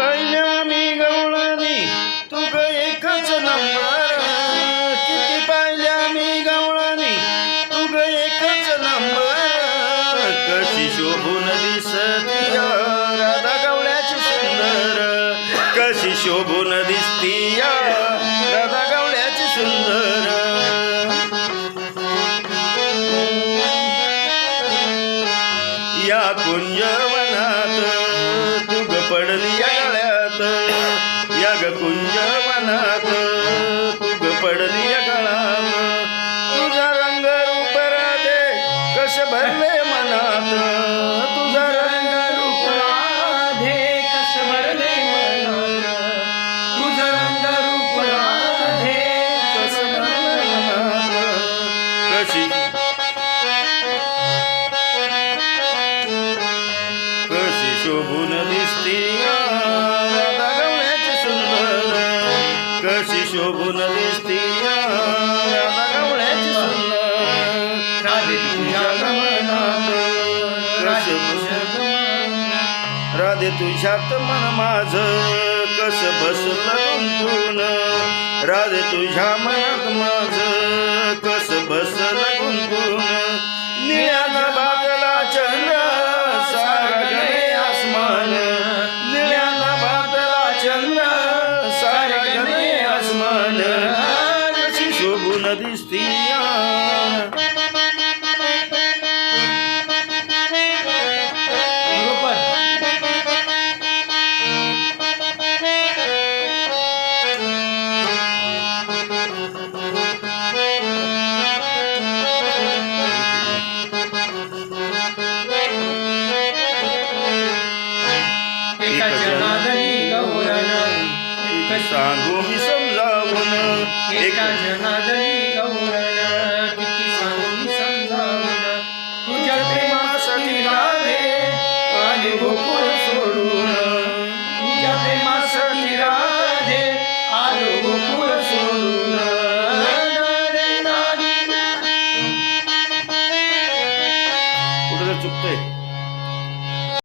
पाहिल्या मी गवळणी तुग एकच नंबर, किती पाहिल्या मी गवळणी तुग एकच नंबर. कशी शोभून दिसती राधा गवळ्याची सुंदर, कशी शोभून दिसती राधा गवळ्याची सुंदर. या कुंजवनात तुग पडली या गळ्यात, या ग कुंजवनात तुग पडली या गळ्यात. तुझा रंग रूप राधे कश भरले मनात, तुझा रंग रूप राधे कश भरले मनात, तुझा रंग रूप राधे कश भरले मनात. कशी शोभून दिसती राधा गवळ्याची सुंदर, कशी शोभून दिसती राधा गवळ्याची सुंदर. राधे तुझ्या गमनात राधे तुझ्यात मन माझं कस बसलं गुंतून, राधे तुझ्या मनात माझं कस बसलं गुंतून. निळ्या बादला चंद्र सारा गणे आसमान, निळ्या बादला चंद्र सारा गणे आसमान. कशी शोभून दिसती सांगू मी समजावून, एका जनार्दनी गौरण किती सांगू मी समजावून. तुझ्या प्रेमासाठी राधे आले गोकुळ सोडून, तुझ्या प्रेमासाठी राधे आलो गोकुळ सोडून. कुठं चुकतंय.